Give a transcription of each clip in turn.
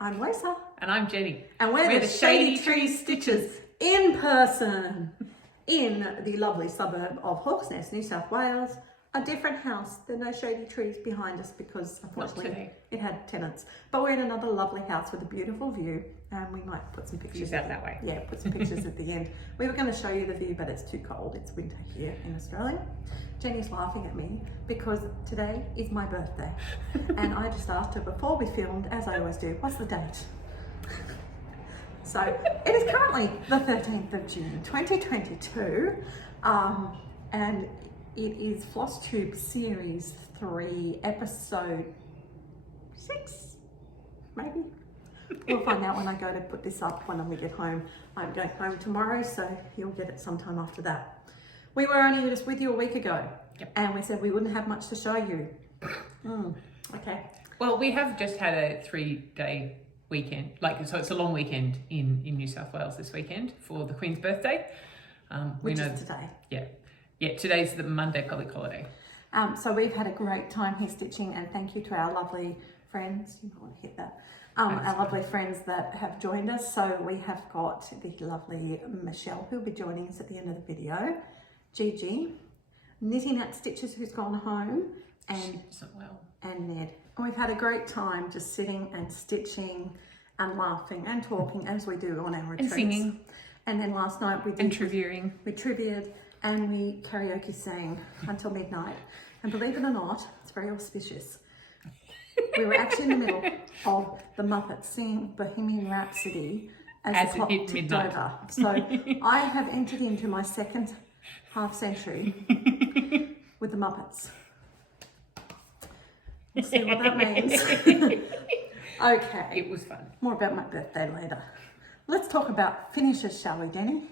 I'm Lisa. And I'm Jenny. And we're the ShadyTreez Stitchers in person in the lovely suburb of Hawks Nest, New South Wales. A different house. There are no shady trees behind us because unfortunately it had tenants. But we're in another lovely house with a beautiful view, and we might put some pictures out that way. Yeah, put some pictures at the end. We were going to show you the view, but it's too cold. It's winter here in Australia. Jenny's laughing at me because today is my birthday. And I just asked her before we filmed, as I always do, what's the date? So it is currently the 13th of June 2022, and it is Flosstube Series 3, Episode 6, maybe? We'll find out when I go to put this up when we get home. I'm going home tomorrow, so you'll get it sometime after that. We were only just with you a week ago, and we said we wouldn't have much to show you. Okay. Well, we have just had a 3-day weekend, so it's a long weekend in New South Wales this weekend for the Queen's birthday. Which is today. Yeah, today's the Monday public holiday. So we've had a great time here stitching, and thank you to our lovely friends. You might want to hit that. Our lovely friends that have joined us. So we have got the lovely Michelle, who'll be joining us at the end of the video. Gigi, Knitting at Stitches, who's gone home, and Ned. And we've had a great time just sitting and stitching and laughing and talking as we do on our retreats. And singing. And then last night we did. And triviaing. We triviaed and we karaoke sang until midnight. And believe it or not, it's very auspicious. We were actually in the middle of the Muppets singing Bohemian Rhapsody as the clock ticked over. So I have entered into my second half century with the Muppets. We'll see what that means. Okay. It was fun. More about my birthday later. Let's talk about finishes, shall we, Jenny?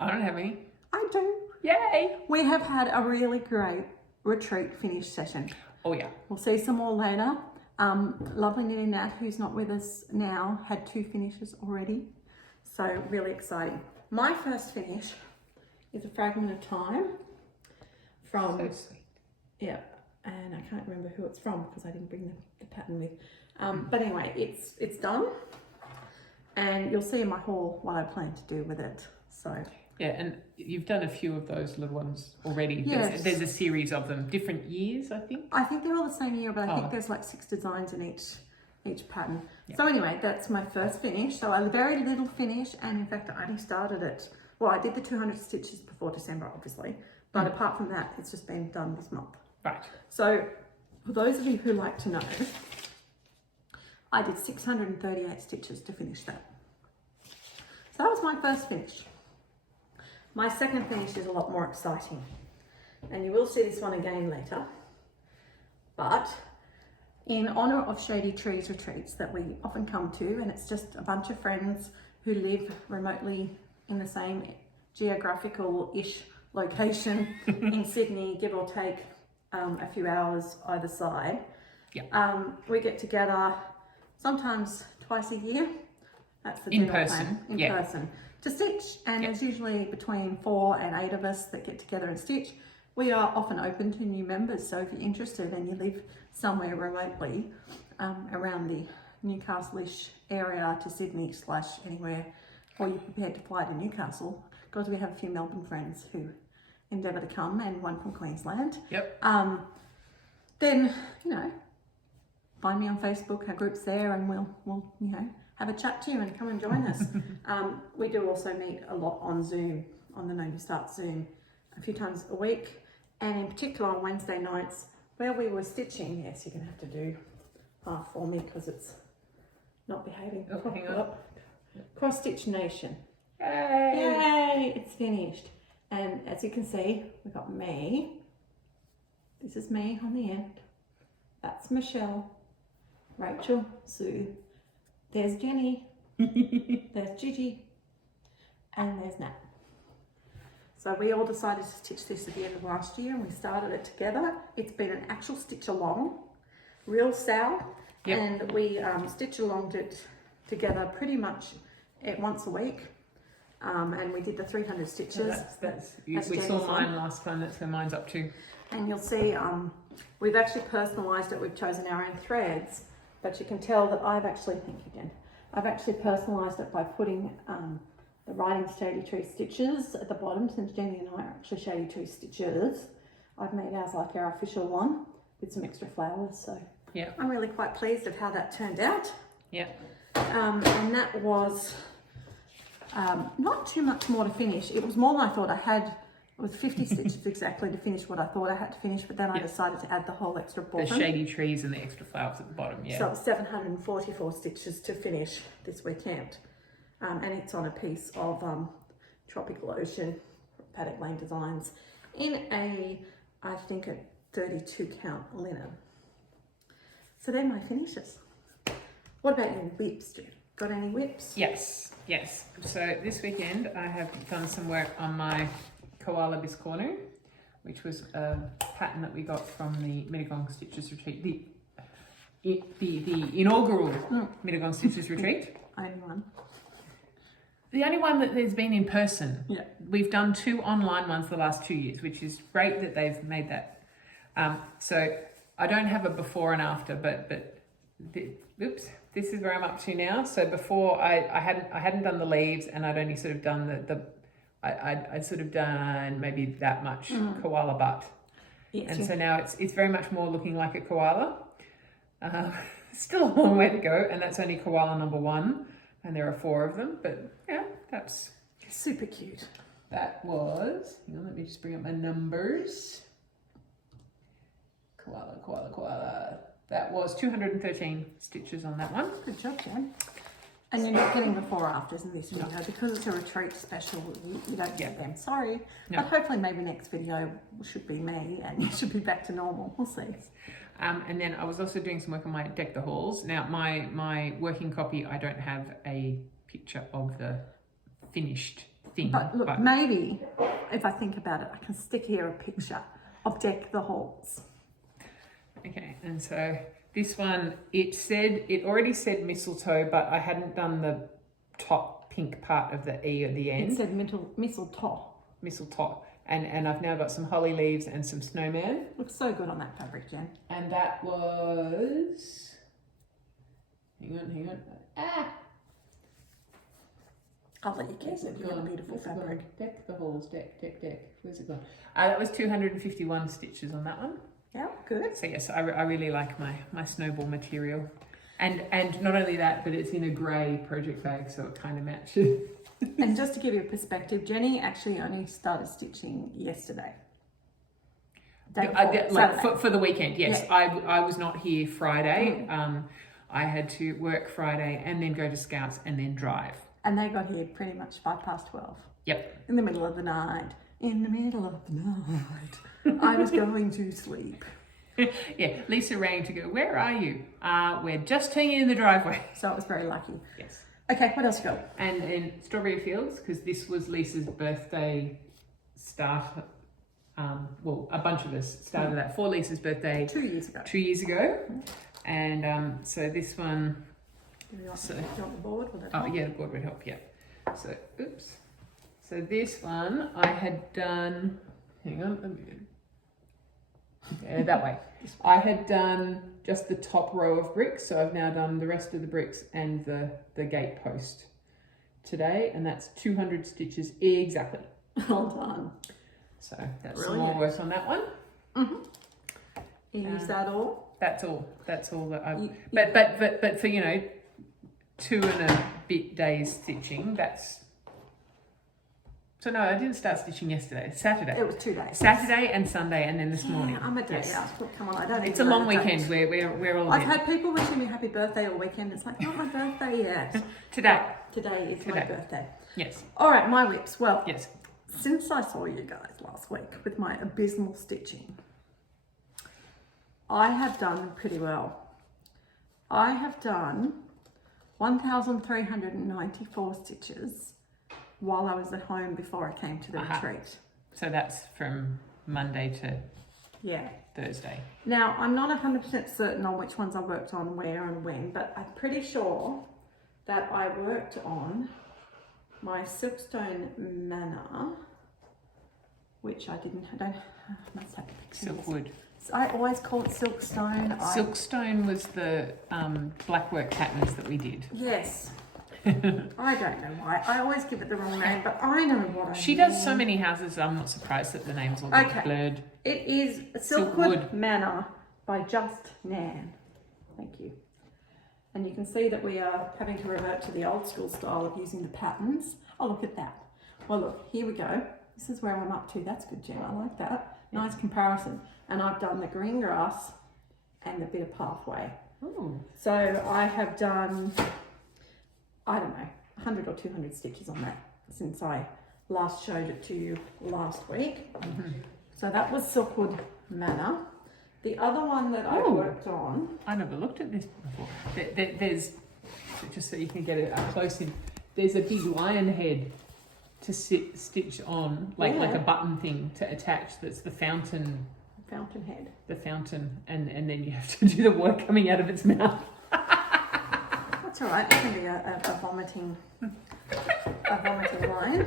I don't have any. I do. Yay! We have had a really great retreat finish session. Oh yeah. We'll see some more later. Lovely Knitting Nat, who's not with us now, had 2 finishes already. So really exciting. My first finish is a fragment of time from... So sweet. Yeah, and I can't remember who it's from because I didn't bring the pattern with. But anyway, it's done. And you'll see in my haul what I plan to do with it. So... Yeah, and you've done a few of those little ones already. Yes. There's a series of them, different years, I think. I think they're all the same year, but I think there's like 6 designs in each pattern. Yeah. So anyway, that's my first finish. So a very little finish, and in fact, I only started it. Well, I did the 200 stitches before December, obviously, but apart from that, it's just been done this month. Right. So for those of you who like to know, I did 638 stitches to finish that. So that was my first finish. My second finish is a lot more exciting, and you will see this one again later, but in honour of ShadyTreez Retreats that we often come to, and it's just a bunch of friends who live remotely in the same geographical-ish location in Sydney, give or take a few hours either side. Yeah. We get together sometimes twice a year. That's the general plan. In person. To stitch, and there's usually between 4 and 8 of us that get together and stitch. We are often open to new members, so if you're interested and you live somewhere remotely around the Newcastle-ish area to Sydney / anywhere, or you're prepared to fly to Newcastle, because we have a few Melbourne friends who endeavour to come, and one from Queensland. Yep. Then, find me on Facebook, our group's there, and we'll have a chat to you and come and join us. We do also meet a lot on Zoom, on the Know Your Start Zoom, a few times a week, and in particular on Wednesday nights where we were stitching. Yes, you're going to have to do half for me because it's not behaving. Oh, hang on. Cross Stitch Nation. Yay! Yay! It's finished. And as you can see, we've got me. This is me on the end. That's Michelle, Rachel, Sue. There's Jenny, there's Gigi, and there's Nat. So we all decided to stitch this at the end of last year, and we started it together. It's been an actual stitch along, real Sal, and we stitch alonged it together pretty much once a week. And we did the 300 stitches. So we saw mine last time, that's where mine's up to. And you'll see we've actually personalised it. We've chosen our own threads but you can tell that I've actually, thank you Jen, I've actually personalised it by putting the writing ShadyTreez stitches at the bottom. Since Jenny and I are actually ShadyTreez stitchers, I've made ours like our official one with some extra flowers. So yeah, I'm really quite pleased at how that turned out. yeah. And that was not too much more to finish. It was more than I thought I had. It was 50 stitches exactly to finish what I thought I had to finish, but then I decided to add the whole extra bottom. The ShadyTreez and the extra flowers at the bottom, yeah. So it was 744 stitches to finish this weekend. And it's on a piece of Tropical Ocean Paddock Lane Designs in a, I think, a 32 count linen. So they're my finishes. What about your whips, Jen? Got any whips? Yes, yes. So this weekend I have done some work on my Koala Biscornu, which was a pattern that we got from the Mittagong Stitches Retreat, the inaugural Mittagong Stitches Retreat. Only one. The only one that there's been in person. Yeah. We've done 2 online ones the last 2 years, which is great that they've made that. So I don't have a before and after, but oops, this is where I'm up to now. So before I hadn't done the leaves, and I'd only sort of done I'd sort of done maybe that much koala butt. Yes, and so now it's very much more looking like a koala. Still a long way to go, and that's only koala number 1, and there are 4 of them, but yeah, that's super cute. That was, hang on, let me just bring up my numbers. Koala. That was 213 stitches on that one. Good job, Jen. And you're not getting before or afters in this video because it's a retreat special. You don't get them. Sorry. No. But hopefully maybe next video should be me and you should be back to normal. We'll see. And then I was also doing some work on my Deck the Halls. Now my working copy, I don't have a picture of the finished thing. But look, maybe if I think about it, I can stick here a picture of Deck the Halls. Okay, and so this one, it already said mistletoe, but I hadn't done the top pink part of the E at the end. It said mistletoe. Mistletoe. And I've now got some holly leaves and some snowman. Looks so good on that fabric, Jen. And that was, hang on. I'll let you keep it. You've got a beautiful fabric. Deck the Halls, deck. Where's it gone? That was 251 stitches on that one. Yeah, good. So yes, I really like my snowball material. And not only that, but it's in a grey project bag, so it kind of matches. And just to give you a perspective, Jenny actually only started stitching yesterday. For the weekend, yes. Yeah. I was not here Friday. I had to work Friday and then go to Scouts and then drive. And they got here pretty much 12:05. Yep. In the middle of the night. I was going to sleep. Yeah, Lisa rang to go, where are you? We're just turning in the driveway. So I was very lucky. Yes. Okay, what else you got? And in Strawberry Fields, because this was Lisa's birthday start. Well, a bunch of us started that for Lisa's birthday 2 years ago. 2 years ago. And so this one. Do you want the board? Yeah, the board would help, yeah. So, oops. So this one I had done, hang on, let me that way. I had done just the top row of bricks, so I've now done the rest of the bricks and the gate post today, and that's 200 stitches exactly. Well done. So that's some more work on that one. Is that all? That's all that I've, but for 2 and a bit days stitching, that's. So no, I didn't start stitching yesterday. Saturday. It was 2 days. Saturday and Sunday, and then this morning. I'm a day out. Come on, I don't. It's a long weekend. We're all. I've had people wishing me happy birthday all weekend. It's like not my birthday yet. Today is my birthday. Yes. All right, my whips. Well, yes. Since I saw you guys last week with my abysmal stitching, I have done pretty well. I have done 1,394 stitches while I was at home before I came to the retreat. So that's from Monday to Thursday. Now, I'm not 100% certain on which ones I worked on where and when, but I'm pretty sure that I worked on my Silkstone Manor, which I must have the picture. Silkwood. I always call it Silkstone. Silkstone was the black work patterns that we did. Yes. I don't know why. I always give it the wrong name, but I know what I mean. She does so many houses, I'm not surprised that the name's all blurred. It is Silkwood Manor by Just Nan. Thank you. And you can see that we are having to revert to the old school style of using the patterns. Oh, look at that. Well, look, here we go. This is where I'm up to. That's good, Jen. I like that. Nice comparison. And I've done the green grass and the bit of pathway. Ooh. So I have done, I don't know, 100 or 200 stitches on that since I last showed it to you last week. Mm-hmm. So that was Silkwood Manor. The other one that I worked on... I never looked at this before. There's, just so you can get it up close in, there's a big lion head to stitch on, like a button thing to attach. That's the fountain. Fountain head. The fountain, and then you have to do the water coming out of its mouth. That's all right. It can be a vomiting lion.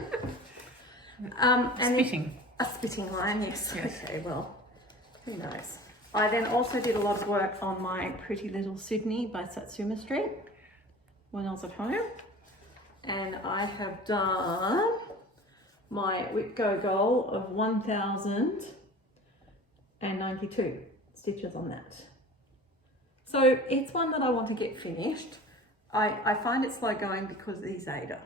Spitting. A spitting lion, yes. Okay, well, who knows. I then also did a lot of work on my Pretty Little Sydney by Satsuma Street when I was at home. And I have done my Whip Go goal of 1,092 stitches on that. So it's one that I want to get finished. I find it slow going because it is Ada.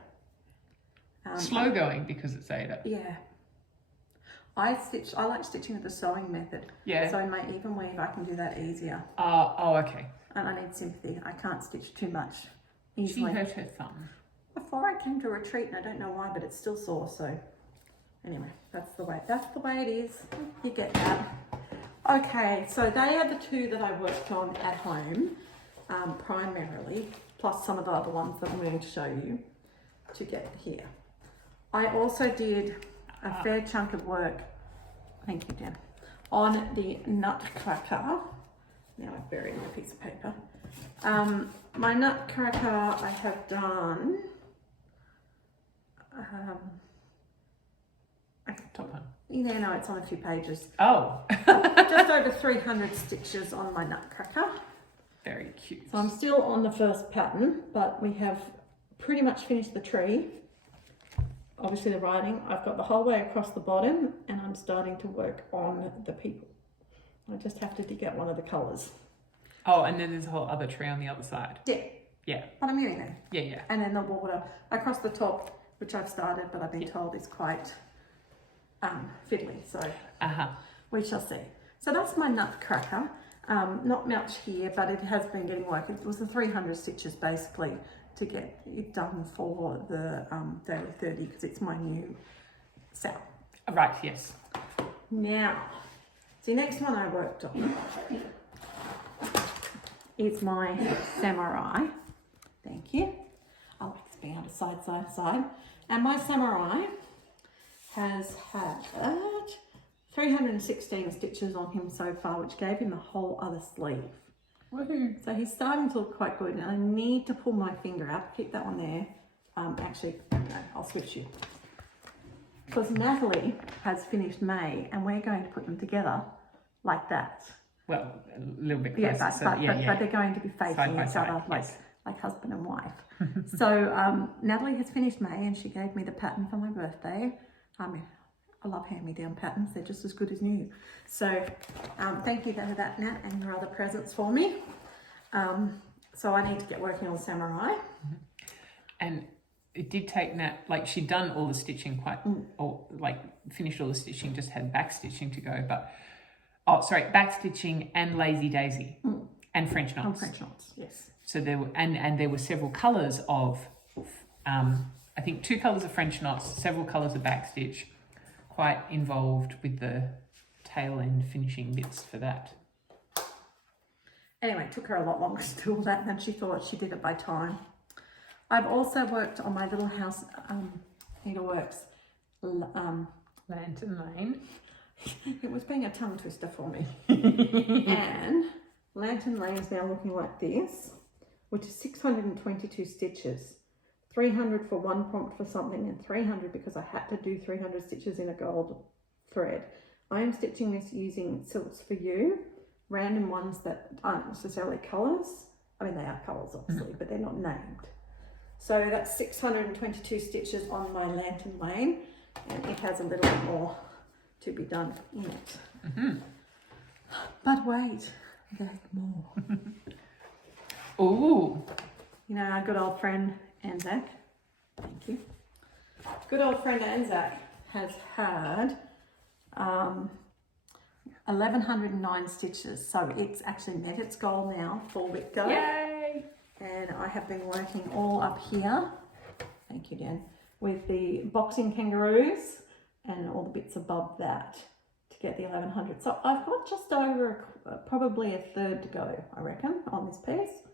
Slow going because it's Ada? Yeah. I like stitching with the sewing method. Yeah. So in my even weave, I can do that easier. Oh, okay. And I need sympathy. I can't stitch too much easily. She hurt her thumb. Before I came to retreat, and I don't know why, but it's still sore. So anyway, that's the way it is. You get that. Okay, so they are the two that I worked on at home, primarily, plus some of the other ones that I'm going to show you to get here. I also did a fair chunk of work, thank you, Jen, on the Nutcracker. Now I've buried my piece of paper. My Nutcracker, I have done Top one. Yeah, no, it's on a few pages. Oh. Just over 300 stitches on my Nutcracker. Very cute. So I'm still on the first pattern, but we have pretty much finished the tree. Obviously the writing, I've got the whole way across the bottom, and I'm starting to work on the people. I just have to dig out one of the colours. Oh, and then there's a whole other tree on the other side. Yeah. Yeah. But I'm getting there. Yeah, yeah. And then the water across the top, which I've started, but I've been told is quite fiddly, so we shall see. So that's my Nutcracker. Not much here, but it has been getting work. It was the 300 stitches basically to get it done for the Daily 30 because it's my new sale. Right, yes. Now, the next one I worked on is my Samurai. Thank you. I like to be able to side. And my Samurai has had 316 stitches on him so far, which gave him a whole other sleeve. Woohoo. So he's starting to look quite good, and I need to pull my finger out. Keep that one there. Actually, no, I'll switch you. Because Natalie has finished May, and we're going to put them together like that. Well, a little bit closer. Yeah, but they're going to be facing each other like husband and wife. So Natalie has finished May, and she gave me the pattern for my birthday. I love hand-me-down patterns. They're just as good as new. So thank you for that, Nat, and your other presents for me. So I need to get working on Samurai. And it did take Nat, like she'd done all the stitching or like finished all the stitching, just had back stitching to go, but, back stitching and Lazy Daisy and French knots. And French knots, yes. So there were, and there were several colours of, I think 2 colours of French knots, several colours of back stitch, quite involved with the tail end finishing bits for that. Anyway, it took her a lot longer to do all that than she thought. She did it by time. I've also worked on my little house needleworks Lantern Lane. It was being a tongue twister for me. And Lantern Lane is now looking like this, which is 622 stitches. 300 for one prompt for something and 300 because I had to do 300 stitches in a gold thread. I am stitching this using Silks for You, random ones that aren't necessarily colours. I mean, they are colours obviously, but they're not named. So that's 622 stitches on my lantern lane, and it has a little bit more to be done in it. But wait, there's more. Ooh. You know, our good old friend Anzac, thank you. Good old friend Anzac has had 1,109 stitches, so it's actually met its goal now for week go. Yay! And I have been working all up here, thank you Dan, with the boxing kangaroos and all the bits above that to get the 1,100. So I've got just over probably a third to go, I reckon, on this piece.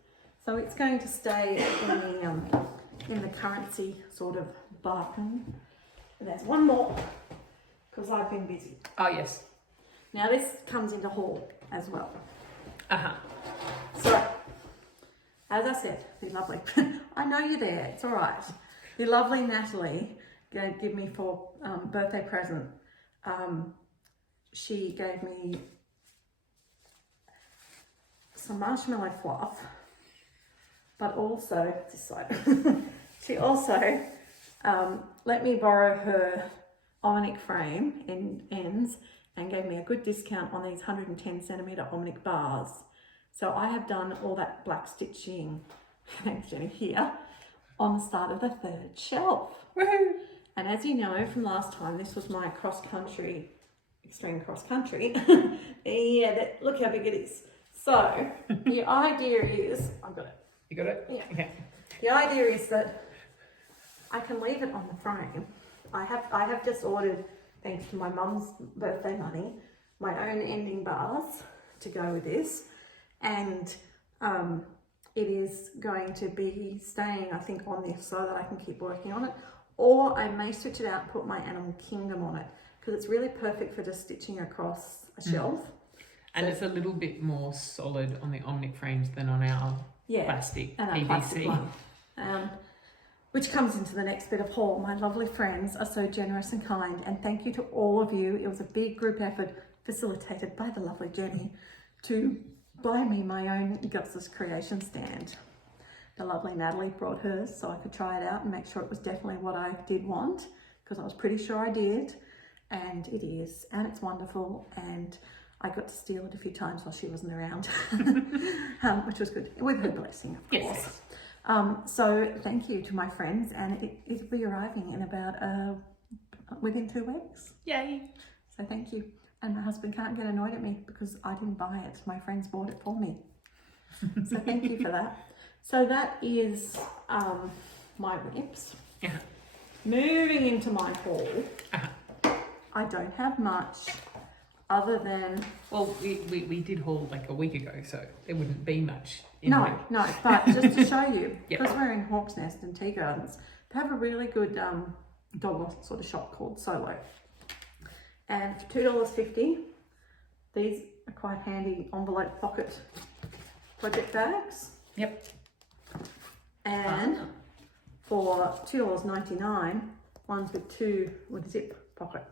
So it's going to stay in the currency sort of bargain. And there's one more, because I've been busy. Oh, yes. Now this comes into haul as well. So, as I said, the lovely, I know you're there, it's all right. The lovely Natalie gave me for birthday present. She gave me some marshmallow fluff, but also, this side, she also let me borrow her Omnic frame ends and gave me a good discount on these 110 centimetre Omnic bars. So I have done all that black stitching, thanks Jenny, here on the start of the third shelf. Woohoo! And as you know from last time, this was my cross-country, extreme cross-country. Yeah, look how big it is. So the idea is, I've got it. You got it? Yeah. Okay. The idea is that I can leave it on the frame. I have just ordered, thanks to my mum's birthday money, my own ending bars to go with this. And it is going to be staying, I think, on this so that I can keep working on it. Or I may switch it out and put my Animal Kingdom on it, because it's really perfect for just stitching across a shelf. And so, it's a little bit more solid on the Omnic frames than on our plastic and PVC. Plastic one. Which comes into the next bit of haul. My lovely friends are so generous and kind, and thank you to all of you. It was a big group effort facilitated by the lovely Jenny to buy me my own Gus's creation stand. The lovely Natalie brought hers so I could try it out and make sure it was definitely what I did want, because I was pretty sure I did, and it is, and it's wonderful, and I got to steal it a few times while she wasn't around, which was good, with her blessing, of course. Yes. So thank you to my friends, and it'll be arriving in about within 2 weeks. Yay! So thank you. And my husband can't get annoyed at me because I didn't buy it. My friends bought it for me. So thank you for that. So that is my whips. Yeah. Moving into my haul, I don't have much other than... Well, we did haul like a week ago, so there wouldn't be much. No, but just to show you, because we're in Hawk's Nest and Tea Gardens, they have a really good dollar sort of shop called Solo. And for $2.50, these are quite handy envelope pocket project bags. Yep. And for $2.99, ones with zip pocket.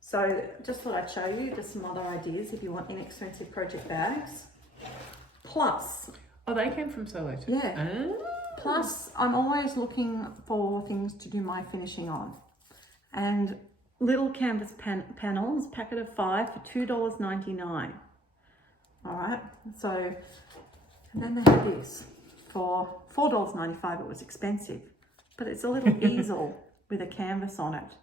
So just thought I'd show you just some other ideas if you want inexpensive project bags. Plus, oh, they came from Solo too. Yeah. Plus, I'm always looking for things to do my finishing on. And little canvas panels, packet of 5 for $2.99. All right, so, and then they have this for $4.95. It was expensive, but it's a little easel with a canvas on it.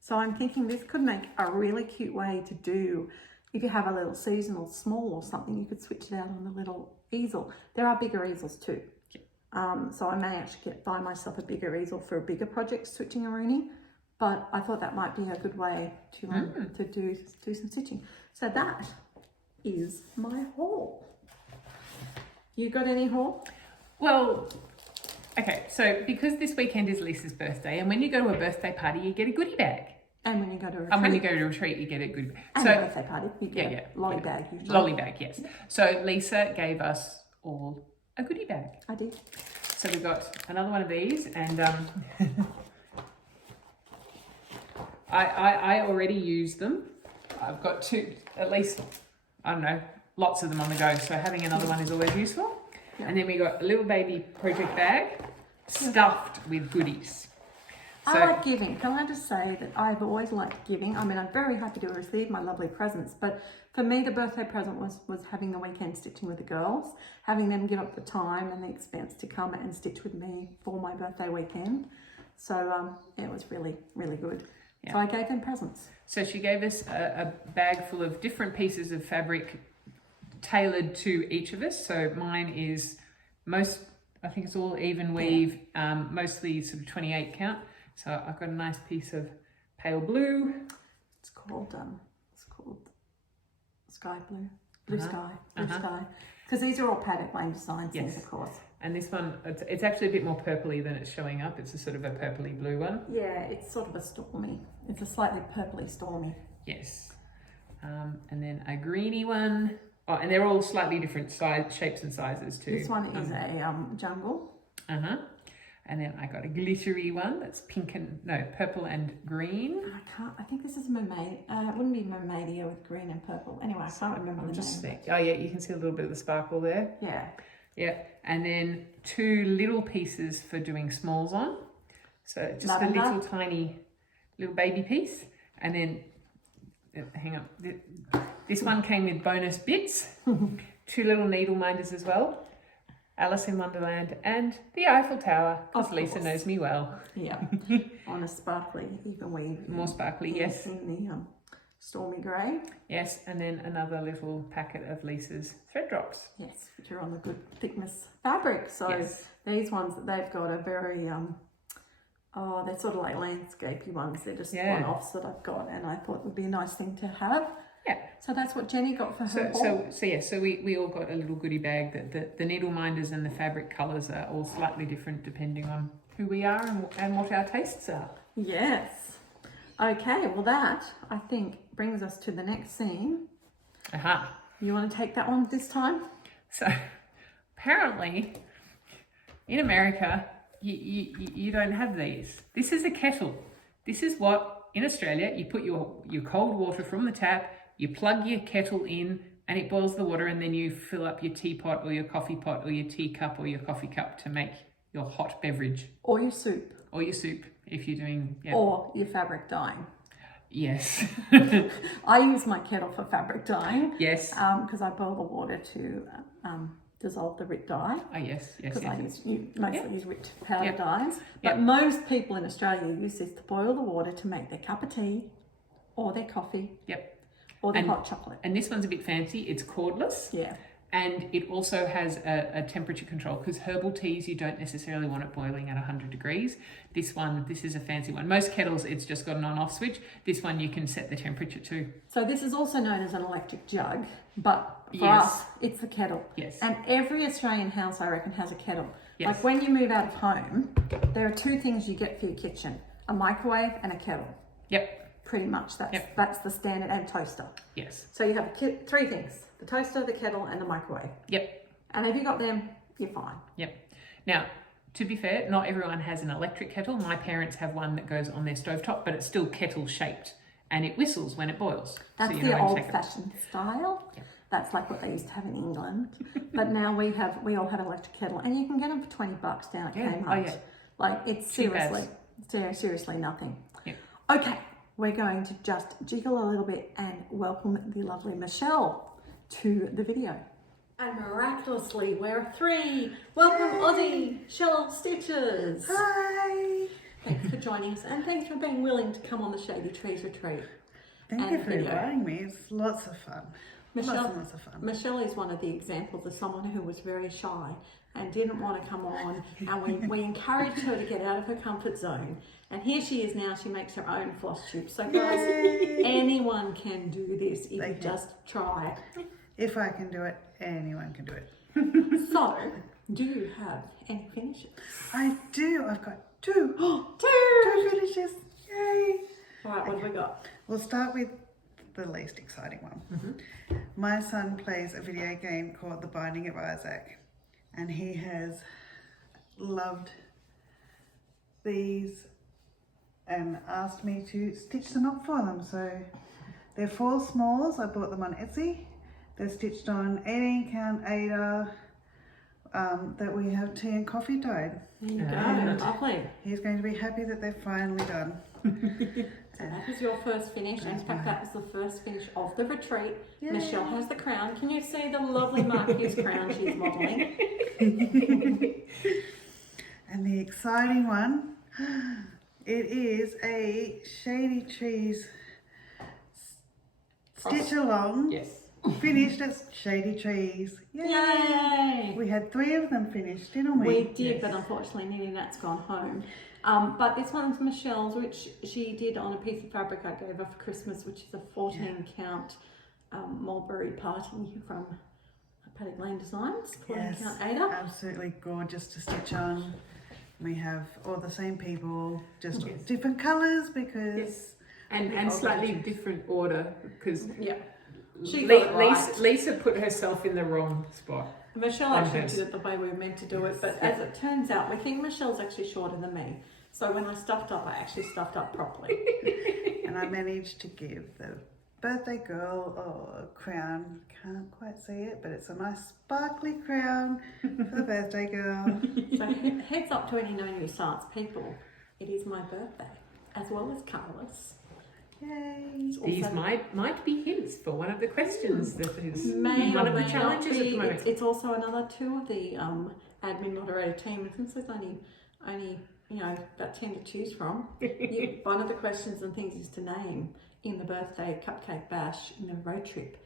So I'm thinking this could make a really cute way to do, if you have a little seasonal small or something, you could switch it out on the little easel. There are bigger easels too. So I may actually buy myself a bigger easel for a bigger project, switching a Rooney. But I thought that might be a good way to do some stitching. So that is my haul. You got any haul? Well, okay, so because this weekend is Lisa's birthday, and when you go to a birthday party, you get a goodie bag. And when you go to a retreat. And when you go to a retreat, you get a goodie bag. And a birthday party, you get a lolly bag usually. Lolly bag, yes. So Lisa gave us all a goodie bag. I did. So we got another one of these, and I already use them I've got two, at least, I don't know, lots of them on the go. So having another one is always useful. Yeah. And then we got a little baby project bag stuffed with goodies. So, I like giving. Can I just say that I've always liked giving? I mean, I'm very happy to receive my lovely presents, but for me, the birthday present was having the weekend stitching with the girls, having them give up the time and the expense to come and stitch with me for my birthday weekend. So it was really, really good. Yeah. So I gave them presents. So she gave us a bag full of different pieces of fabric tailored to each of us. So mine is I think it's all even weave, mostly sort of 28 count. So I've got a nice piece of pale blue. It's called sky blue, blue sky. Because these are all Paddock Lane Design things, of course. And this one, it's actually a bit more purpley than it's showing up. It's a sort of a purpley blue one. Yeah, it's sort of a stormy. It's a slightly purpley stormy. Yes. And then a greeny one. Oh, and they're all slightly different shapes and sizes too. This one is a jungle. And then I got a glittery one that's purple and green. I think this is mermaid. It wouldn't be mermaidia with green and purple. Anyway, I can't remember the name. Oh yeah, you can see a little bit of the sparkle there. Yeah. Yeah, and then two little pieces for doing smalls on. So just a little tiny little baby piece. And then, hang on, this one came with bonus bits. Two little needle minders as well. Alice in Wonderland and the Eiffel Tower, because Lisa knows me well. Yeah, on a sparkly even weave. More sparkly, yes. In the stormy grey. Yes, and then another little packet of Lisa's thread drops. Yes, which are on the good thickness fabric. So these ones, they've got a very, they're sort of like landscapey ones. They're just one-offs that I've got, and I thought it would be a nice thing to have. Yeah. So that's what Jenny got for her haul. So we all got a little goodie bag. That the needle minders and the fabric colours are all slightly different depending on who we are and what our tastes are. Yes. Okay, well that, I think, brings us to the next scene. You want to take that one this time? So, apparently, in America, you don't have these. This is a kettle. This is what, in Australia, you put your cold water from the tap, you plug your kettle in, and it boils the water, and then you fill up your teapot or your coffee pot or your teacup or your coffee cup to make your hot beverage. Or your soup. Or your soup, if you're doing... Yeah. Or your fabric dyeing. Yes. I use my kettle for fabric dyeing. Yes. Because I boil the water to dissolve the RIT dye. Oh, yes. Because I mostly use RIT powder dyes. But most people in Australia use this to boil the water to make their cup of tea or their coffee. Or their hot chocolate. And this one's a bit fancy. It's cordless. Yeah. And it also has a temperature control, because herbal teas, you don't necessarily want it boiling at 100 degrees. This is a fancy one. Most kettles, it's just got an on-off switch. This one you can set the temperature to. So this is also known as an electric jug, but for us, it's the kettle. Yes. And every Australian house, I reckon, has a kettle. Yes. Like when you move out of home, there are two things you get for your kitchen: a microwave and a kettle. Yep. Pretty much, that's the standard, and toaster. Yes. So you have three things: the toaster, the kettle, and the microwave. Yep. And if you got them, you're fine. Yep. Now, to be fair, not everyone has an electric kettle. My parents have one that goes on their stovetop, but it's still kettle shaped, and it whistles when it boils. That's the old-fashioned style. Yep. That's like what they used to have in England. But now we all have an electric kettle, and you can get them for $20 down at Kmart. Oh, yeah. Like, it's seriously nothing. Yep. Okay. We're going to just jiggle a little bit and welcome the lovely Michelle to the video. And miraculously, we're three. Welcome, Aussie Shell Stitches. Hi. Thanks for joining us, and thanks for being willing to come on the ShadyTreez Retreat. Thank you for inviting me. It's lots of fun. Lots of fun. Michelle is one of the examples of someone who was very shy and didn't want to come on, and we encouraged her to get out of her comfort zone. And here she is now. She makes her own floss tube. So guys, anyone can do this if you just try. If I can do it, anyone can do it. So, do you have any finishes? I do. I've got two. Two finishes. Yay. All right, what have we got? We'll start with the least exciting one. My son plays a video game called The Binding of Isaac, and he has loved these and asked me to stitch them up for them. So They're 4 smalls. I bought them on Etsy. They're stitched on 18 count Ada that we have tea and coffee dyed. There you go, lovely. He's going to be happy that they're finally done. So that was your first finish. In fact, that was the first finish of the retreat. Yay. Michelle has the crown. Can you see the lovely Marquise crown she's modelling? And the exciting one, it is a ShadyTreez stitch along. Yes. Finished as ShadyTreez. Yay! Yay! We had 3 of them finished, didn't we? We did, but unfortunately Nini Nat's gone home. But this one's Michelle's, which she did on a piece of fabric I gave her for Christmas, which is a 14 count mulberry party from Paddock Lane Designs. 14 count Ada. Absolutely gorgeous to stitch on. We have all the same people, just different colours because... And slightly different order because she got it right. Lisa put herself in the wrong spot. Michelle actually did it the way we were meant to do it, but as it turns out, we think Michelle's actually shorter than me. So when I stuffed up, I actually stuffed up properly. And I managed to give the birthday girl a crown. Can't quite see it, but it's a nice sparkly crown for the birthday girl. So heads up to any No New Starts people. It is my birthday, as well as Carlos. Yay! These might be hints for one of the questions that is one of the challenges at the moment. It's also another 2 of the admin moderator team. Since there's only about 10 to choose from, one of the questions and things is to name in the birthday cupcake bash in the road trip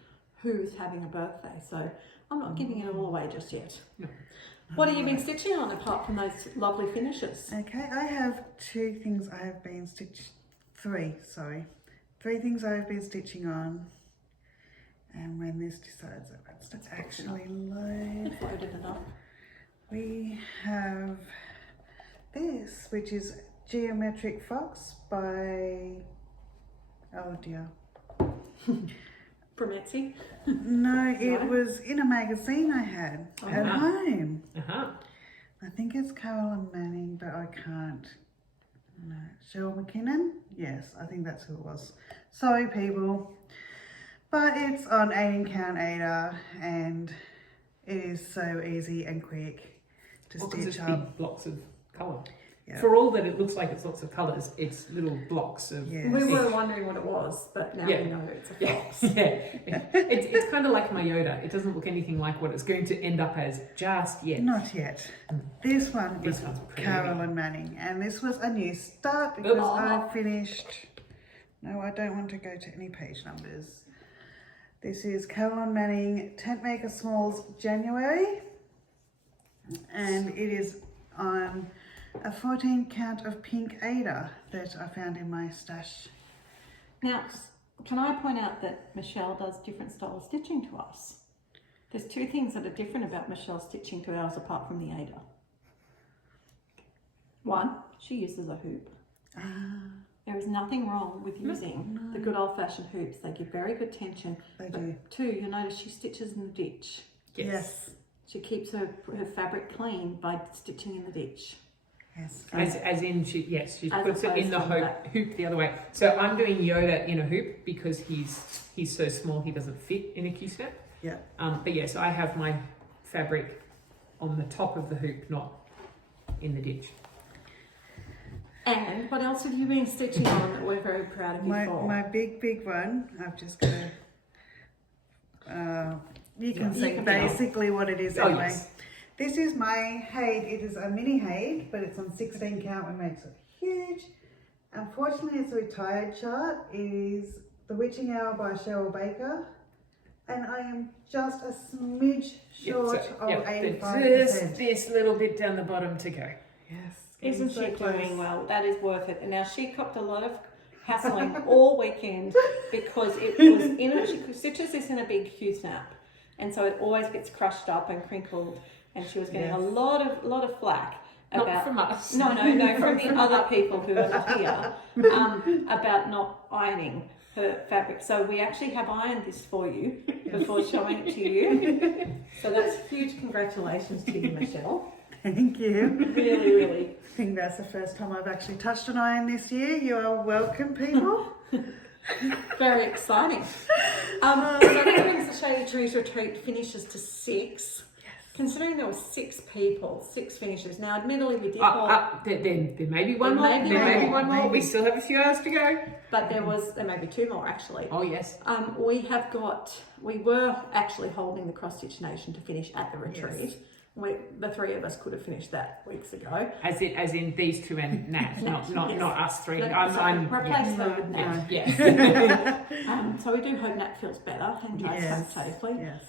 who's having a birthday. So I'm not giving it all away just yet. No. What have you been stitching on apart from those lovely finishes? Okay, I have 3 things I have been things I have been stitching on, and when this decides that it's to actually load, Loaded it up. we have this, which is Geometric Fox by, oh dear. From Etsy? No, it was in a magazine I had at home. I think it's Carolyn Manning, but I can't. No, Cheryl McKinnon? Yes, I think that's who it was. Sorry, people. But it's on 18 count Ada, and it is so easy and quick to stitch it's up. big blocks of colour. Yeah. For all that it looks like it's lots of colours, it's little blocks of... Yes. We were wondering what it was, but now we know it's a fox. It's kind of like my Yoda. It doesn't look anything like what it's going to end up as just yet. Not yet. This one was Carolyn Manning, and this was a new start because I finished... No, I don't want to go to any page numbers. This is Carolyn Manning Tent Maker Smalls January, and it is on a 14 count of pink Ada that I found in my stash. Now, can I point out that Michelle does different style of stitching to us? There's 2 things that are different about Michelle's stitching to ours apart from the Ada. One, she uses a hoop. There is nothing wrong with using the good old-fashioned hoops. They give very good tension. They do. 2, you'll notice she stitches in the ditch. Yes. She keeps her fabric clean by stitching in the ditch. Yes. As in, she puts it in the hoop the other way. So I'm doing Yoda in a hoop because he's so small he doesn't fit in a Q-snap. Yeah. But yes, I have my fabric on the top of the hoop, not in the ditch. And what else have you been stitching on that we're very proud of you for? My big one, I've just got to, you can see basically what it is anyway. Yes. This is my Haid. It is a mini Haid, but it's on 16 count, which makes it huge. Unfortunately, it's a retired chart. It is The Witching Hour by Cheryl Baker. And I am just a smidge short of 85%. Just this little bit down the bottom to go. Yes. Isn't she doing well? That is worth it. And now she copped a lot of hassling all weekend because it was in a, she stitches this in a big Q-snap, and so it always gets crushed up and crinkled. And she was getting a lot of flack about not from us. No, from the other people who are not here about not ironing her fabric. So we actually have ironed this for you before showing it to you. So that's huge congratulations to you, Michelle. Thank you. Really. I think that's the first time I've actually touched an iron this year. You are welcome, people. Very exciting. So that brings the ShadyTreez Retreat finishes to 6. Considering there were 6 people, 6 finishers. Now, admittedly, we did there may be one more. There may be one more. We still have a few hours to go. But there may be 2 more actually. Oh yes. We were actually holding the Cross Stitch Nation to finish at the retreat. Yes. The 3 of us could have finished that weeks ago. As in these 2 and Nat, not us 3. Replace them with Nat. Yes. So we do hope Nat feels better and drives home safely. Yes.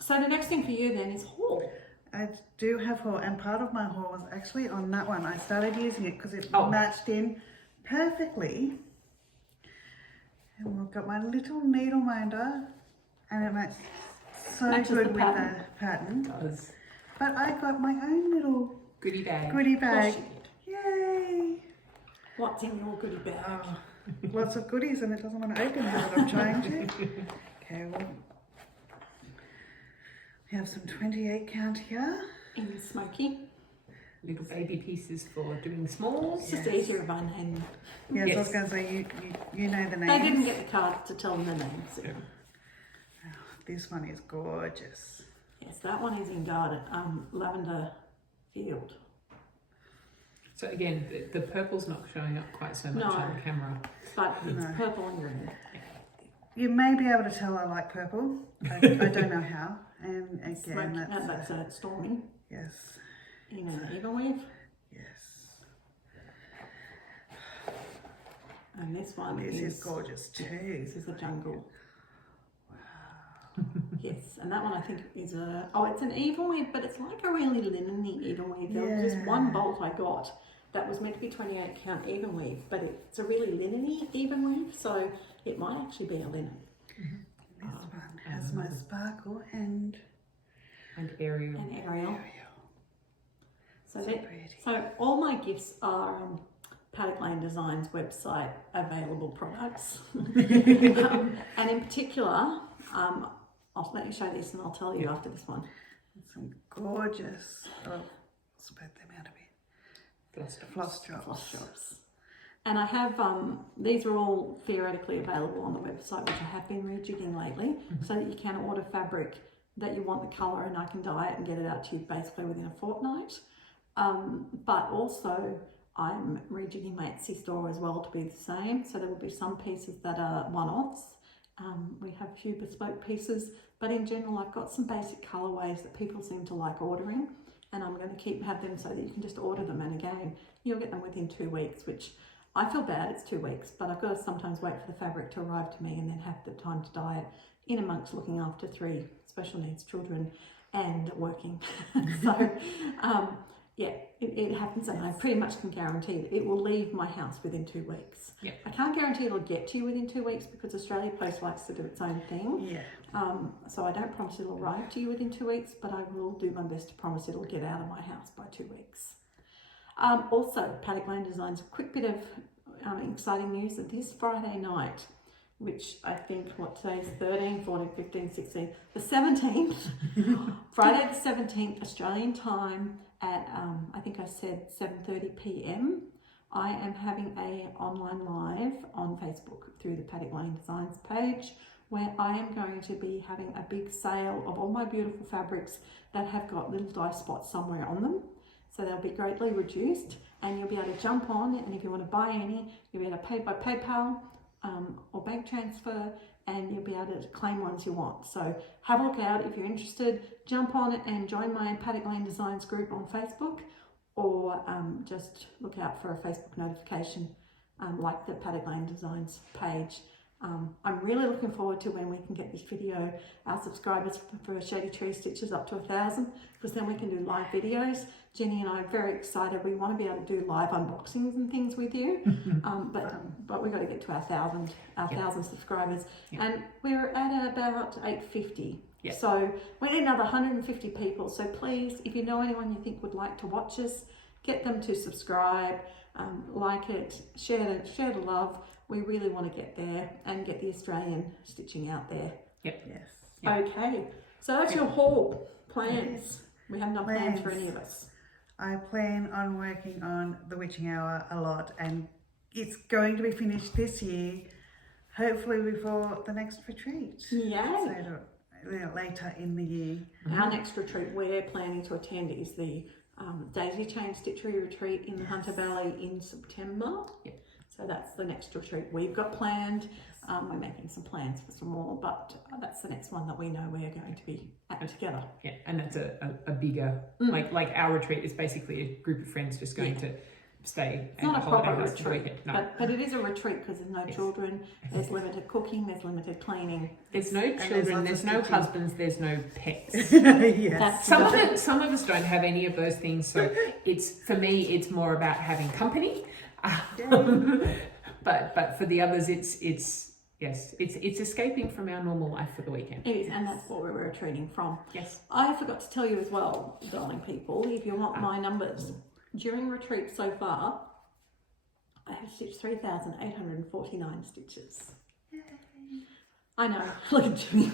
So the next thing for you then is haul. I do have haul, and part of my haul was actually on that one. I started using it because it matched in perfectly. And we've got my little needle minder, and it matched matches good with the pattern. It does. But I got my own little goodie bag. Yes, Yay! What's in your goodie bag? Oh, lots of goodies, and it doesn't want to open now that I'm trying to. Okay, well. We have some 28 count here. In smoky. Little baby pieces for doing smalls. It's just easier if I name them. Yes, I was going to say, you know the names. They didn't get the card to tell them the names. Yeah. Oh, this one is gorgeous. Yes, that one is in lavender field. So again, the purple's not showing up quite so much on the camera. But it's purple and green. You may be able to tell I like purple. I don't know how. And again, that's storming. Yes. In an even weave. Yes. And this one is gorgeous too. This is a jungle. Wow. Yes, and that one I think is it's an even weave, but it's like a really linen-y even weave. There was just one bolt I got that was meant to be 28 count even weave, but it's a really linen-y even weave, so it might actually be a linen. This one has my sparkle and Ariel. So all my gifts are on Paddock Lane Designs website available products. And in particular, I'll let you show this and I'll tell you after this one. Some gorgeous, spread them out a bit. Floss drops. And I have, these are all theoretically available on the website, which I have been rejigging lately, so that you can order fabric that you want the colour and I can dye it and get it out to you basically within a fortnight. But also I'm rejigging my Etsy store as well to be the same. So there will be some pieces that are one-offs. We have a few bespoke pieces, but in general I've got some basic colourways that people seem to like ordering, and I'm going to have them so that you can just order them, and again you'll get them within 2 weeks, which I feel bad it's 2 weeks, but I've got to sometimes wait for the fabric to arrive to me and then have the time to dye it in amongst looking after 3 special needs children and working. So it happens, and I pretty much can guarantee that it will leave my house within 2 weeks. Yep. I can't guarantee it'll get to you within 2 weeks because Australia Post likes to do its own thing. Yeah. So I don't promise it'll arrive to you within 2 weeks, but I will do my best to promise it'll get out of my house by 2 weeks. Also, Paddock Lane Designs, a quick bit of exciting news that this Friday night, which I think, today's 13, 14, 15, 16, the 17th, Friday the 17th, Australian time at, I think I said 7:30 p.m, I am having a online live on Facebook through the Paddock Lane Designs page, where I am going to be having a big sale of all my beautiful fabrics that have got little dye spots somewhere on them. So they'll be greatly reduced, and you'll be able to jump on, and if you want to buy any, you'll be able to pay by PayPal or bank transfer, and you'll be able to claim ones you want. So have a look out if you're interested, jump on it and join my Paddock Lane Designs group on Facebook, or just look out for a Facebook notification like the Paddock Lane Designs page. I'm really looking forward to when we can get this video, our subscribers for ShadyTreez Stitches up to 1,000, because then we can do live videos. Jenny and I are very excited. We want to be able to do live unboxings and things with you, but we've got to get to our 1,000 subscribers, and we're at about 850. Yep. So we need another 150 people. So please, if you know anyone you think would like to watch us, get them to subscribe, like it, share the love. We really want to get there and get the Australian stitching out there. Yep. Yes. Yep. Okay, so that's your haul plans. We have no plans for any of us. I plan on working on the Witching Hour a lot, and it's going to be finished this year. hopefully before the next retreat. Yay! So later in the year. Our next retreat we're planning to attend is the Daisy Chain Stitchery Retreat in the Hunter Valley in September. Yep. So that's the next retreat we've got planned. We're making some plans for some more, but that's the next one that we know we're going to be at together. Yeah, and that's a bigger, like our retreat is basically a group of friends just going to stay It's at not a a holiday proper house for the retreat, weekend. No. but it is a retreat because there's no children, there's limited cooking, there's limited cleaning. There's no children, there's no husbands, there's no pets. Yes. Some of us don't have any of those things, so for me it's more about having company. But for the others it's escaping from our normal life for the weekend. It is, and that's what we're retreating from. Yes. I forgot to tell you as well, darling people, if you want my numbers, during retreat so far, I have stitched 3,849 stitches. Yay. I know, look at you.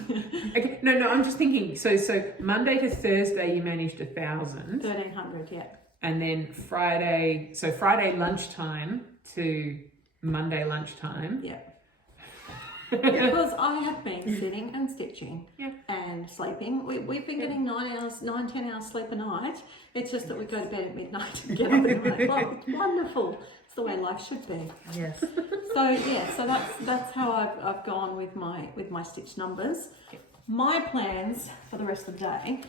Okay, no, I'm just thinking, so Monday to Thursday you managed 1,000. 1,300, yeah. And then Friday lunchtime to Monday lunchtime. Yeah. Because I have been sitting and stitching and sleeping. We've been getting 10 hours sleep a night. It's just that we go to bed at midnight and get up at 9 o'clock. It's wonderful. It's the way life should be. Yes. So that's how I've gone with my stitch numbers. My plans for the rest of the day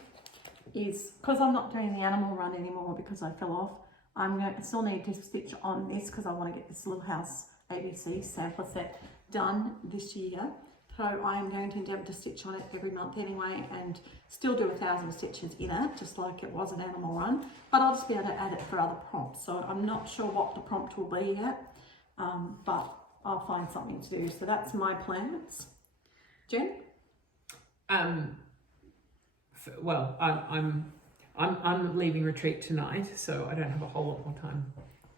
is, because I'm not doing the animal run anymore because I fell off, I still need to stitch on this because I want to get this Little House ABC sampler set done this year. So I am going to endeavour to stitch on it every month anyway and still do 1,000 stitches in it, just like it was an animal run, but I'll just be able to add it for other prompts. So I'm not sure what the prompt will be yet, but I'll find something to do. So that's my plans. Jen? Well, I'm leaving retreat tonight, so I don't have a whole lot more time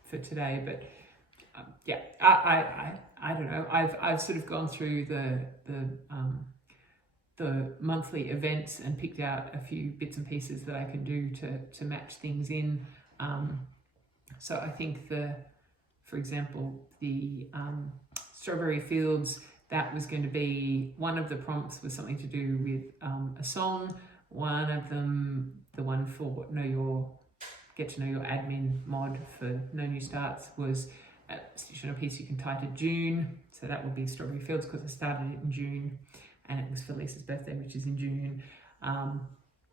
for today, but I don't know. I've sort of gone through the monthly events and picked out a few bits and pieces that I can do to match things in. So I think for example, the Strawberry Fields, that was going to be, one of the prompts was something to do with a song. One of them, the one for Get to Know Your Admin mod for No New Starts, was stitch on a piece you can tie to June, so that will be Strawberry Fields because I started it in June and it was for Lisa's birthday, which is in June.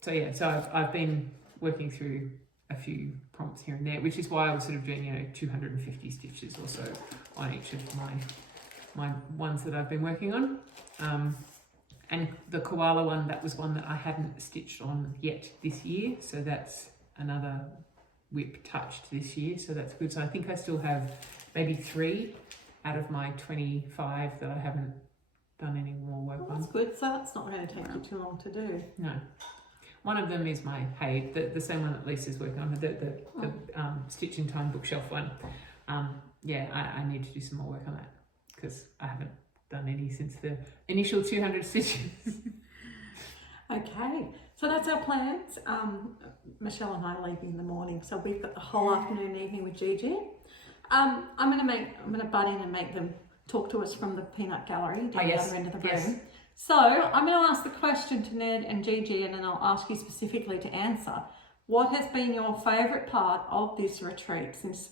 So I've been working through a few prompts here and there, which is why I was sort of doing 250 stitches or so on each of my ones that I've been working on. And the koala one, that was one that I hadn't stitched on yet this year, so that's another whip touched this year, so that's good. So I think I still have maybe 3 out of my 25 that I haven't done any more work on. That's good, so that's not going to take you too long to do. No. One of them is my the same one that Lisa's working on, the Stitch in Time bookshelf one. I need to do some more work on that because I haven't done any since the initial 200 stitches. Okay, so that's our plans. Michelle and I leave in the morning, so we've got the whole afternoon and evening with Gigi. I'm gonna butt in and make them talk to us from the peanut gallery down the other end of the room. Yes. So I'm going to ask the question to Ned and Gigi, and then I'll ask you specifically to answer. What has been your favourite part of this retreat since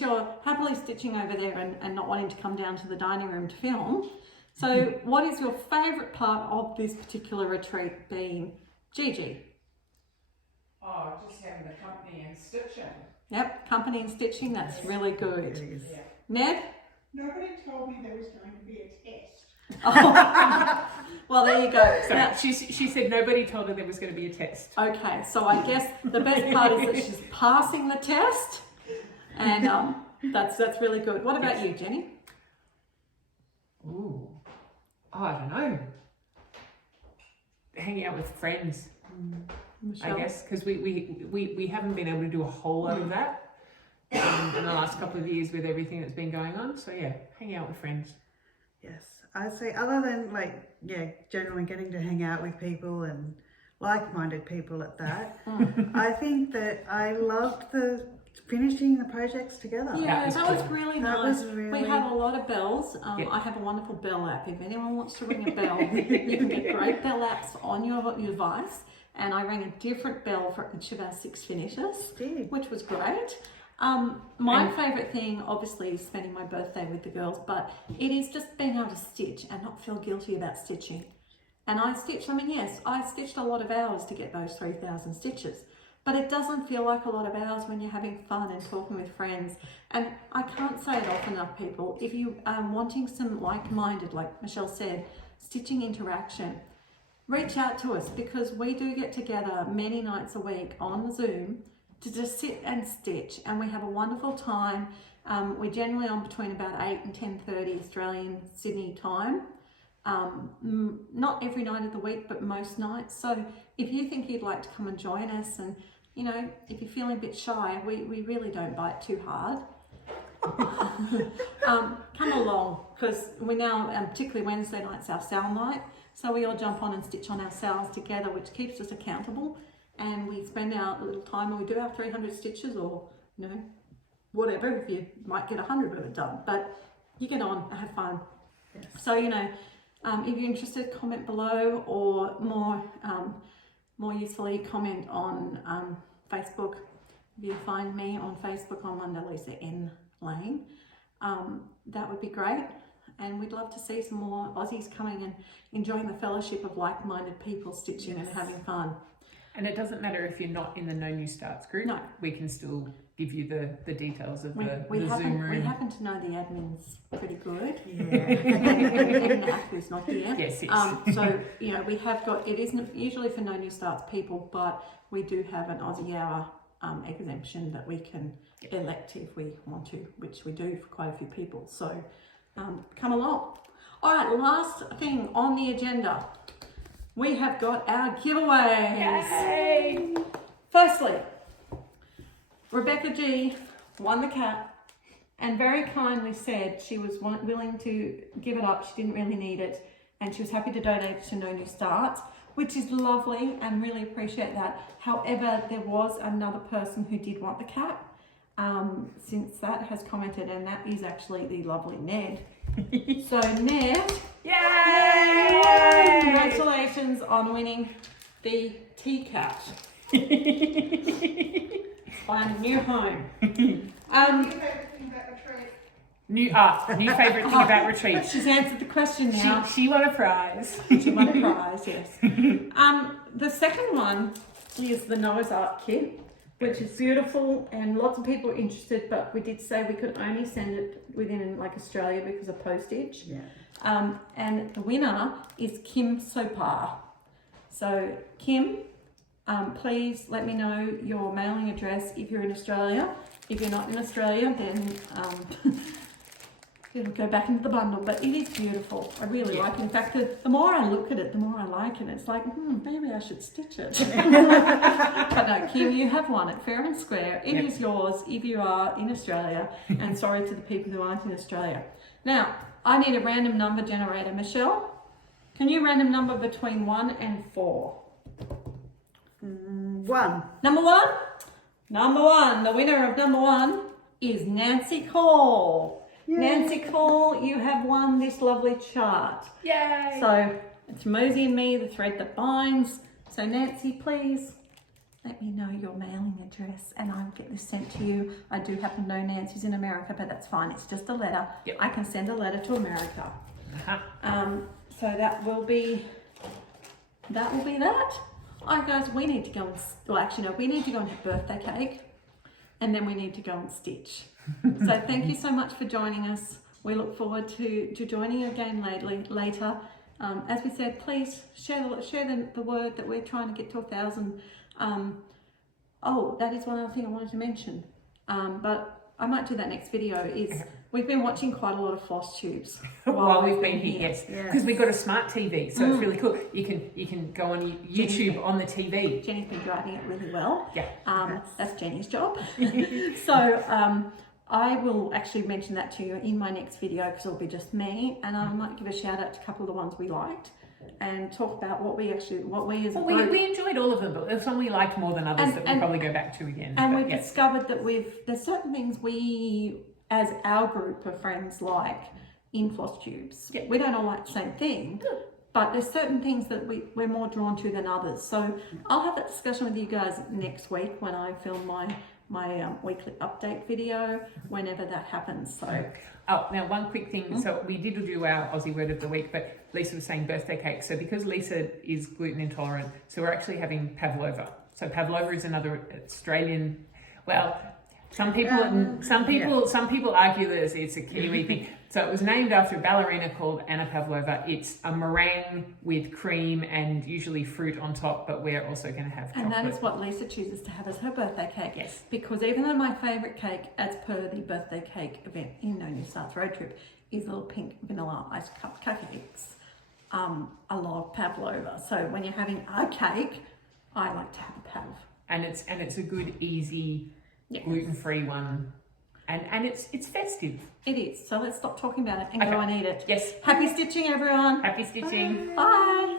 you're happily stitching over there and not wanting to come down to the dining room to film? So what is your favourite part of this particular retreat been, Gigi? Oh, just having the company and stitching. Yep, company and stitching, that's really good. Yeah. Ned? Nobody told me there was going to be a test. Oh. Well, there you go. So Now, she said nobody told her there was going to be a test. okay, so I guess the best part is that she's passing the test, and that's really good. What about you, Jenny? Ooh, I don't know. Hanging out with friends, Michelle? I guess, because we haven't been able to do a whole lot of that in the last couple of years with everything that's been going on. So yeah, hanging out with friends. Yes, I'd say other than generally getting to hang out with people and like-minded people at that, I think that I loved the finishing the projects together. Yeah, was that was cool. really That nice. was really- We had a lot of bells. Yeah. I have a wonderful bell app. If anyone wants to ring a bell, you can get great bell apps on your device. And I rang a different bell for each of our 6 finishes, Did. which was great. My favourite thing, obviously, is spending my birthday with the girls, but it is just being able to stitch and not feel guilty about stitching. And I stitched a lot of hours to get those 3,000 stitches. But it doesn't feel like a lot of hours when you're having fun and talking with friends. And I can't say it often enough, people. If you are wanting some like-minded, like Michelle said, stitching interaction, reach out to us, because we do get together many nights a week on Zoom to just sit and stitch, and we have a wonderful time. We're generally on between about 8 and 10:30 Australian Sydney time. Not every night of the week, but most nights. So if you think you'd like to come and join us, and you know, if you're feeling a bit shy, we really don't bite too hard. Come along, because we now, particularly Wednesday night's our sale night, so we all jump on and stitch on our sales together, which keeps us accountable, and we spend our little time when we do our 300 stitches, or you know, whatever, if you might get 100 of it done, but you get on and have fun. Yes. So you know, if you're interested, comment below, or more usefully, comment on Facebook. If you find me on Facebook, I'm under Lisa N. Lane. That would be great, and we'd love to see some more Aussies coming and enjoying the fellowship of like-minded people stitching and having fun. And it doesn't matter if you're not in the No New Starts group. No. We can still give you the details of the Zoom We room. happen to know the admin's pretty good. Yeah. And Nat, who's not here. Yes. So, you know, we have got, it isn't usually for No New Starts people, but we do have an Aussie hour exemption that we can elect if we want to, which we do for quite a few people. So come along. All right, last thing on the agenda. We have got our giveaways. Yay! Firstly, Rebecca G won the cat and very kindly said she was willing to give it up. She didn't really need it, and she was happy to donate it to No New Starts, which is lovely, and really appreciate that. However, there was another person who did want the cat since that has commented, and that is actually the lovely Ned. So Ned, Yay! congratulations on winning the tea cat. Find a new home. Your favourite thing about retreat? New favourite thing about retreat. She's answered the question now. She won a prize. She won a prize, yes. The second one is the Noah's Ark kit, which is beautiful, and lots of people are interested, but we did say we could only send it within like Australia because of postage. Yeah. And the winner is Kim Sopar. So Kim, please let me know your mailing address if you're in Australia. If you're not in Australia, then it'll go back into the bundle, but it is beautiful. I really like it. In fact, the more I look at it, the more I like it. It's like, maybe I should stitch it. But no, Kim, you have won it fair and square. It is yours if you are in Australia, and sorry to the people who aren't in Australia. Now, I need a random number generator. Michelle, can you random number between 1 and 4? 1. Number 1? Number 1, the winner of number 1 is Nancy Cole. Yay. Nancy Cole, you have won this lovely chart. Yay! So it's Mosey and Me, the thread that binds. So Nancy, please let me know your mailing address and I'll get this sent to you. I do happen to know Nancy's in America, but that's fine. It's just a letter. Yep. I can send a letter to America. Uh-huh. So that will be that. All right, guys, we need to go and, well, actually, no, we need to go and have birthday cake, and then we need to go and stitch. So thank you so much for joining us. We look forward to joining you again later. As we said, please share the word that we're trying to get to 1,000. Oh, that is one other thing I wanted to mention, but I might do that next video, is we've been watching quite a lot of floss tubes while we've been here, yes, Yes. because we've got a smart TV, so it's really cool. You can go on YouTube on the TV. Jenny's been driving it really well. Yeah. That's Jenny's job. So I will actually mention that to you in my next video, because it'll be just me, and I might give a shout out to a couple of the ones we liked. and talk about what we as a Well, group. we enjoyed all of them, but there's some we liked more than others that we'll probably go back to again. And but we've discovered that there's certain things we, as our group of friends, like in floss tubes. Yeah. We don't all like the same thing, but there's certain things that we're more drawn to than others. So I'll have that discussion with you guys next week when I film my weekly update video, whenever that happens. So. Oh, now one quick thing. So we did do our Aussie word of the week, but Lisa was saying birthday cake. So because Lisa is gluten intolerant, so we're actually having pavlova. So pavlova is another Australian. Well, some people argue that it's a Kiwi thing. So it was named after a ballerina called Anna Pavlova. It's a meringue with cream and usually fruit on top, but we're also going to have chocolate. And that is what Lisa chooses to have as her birthday cake. Yes. Because even though my favourite cake, as per the birthday cake event in No New Starts Road Trip, is little pink vanilla ice cup cupcakes, I love pavlova. So when you're having a cake, I like to have a pav. And it's a good, easy, gluten-free one. And it's festive. It is. So let's stop talking about it and go and eat it. Yes. Happy stitching, everyone. Happy stitching. Bye.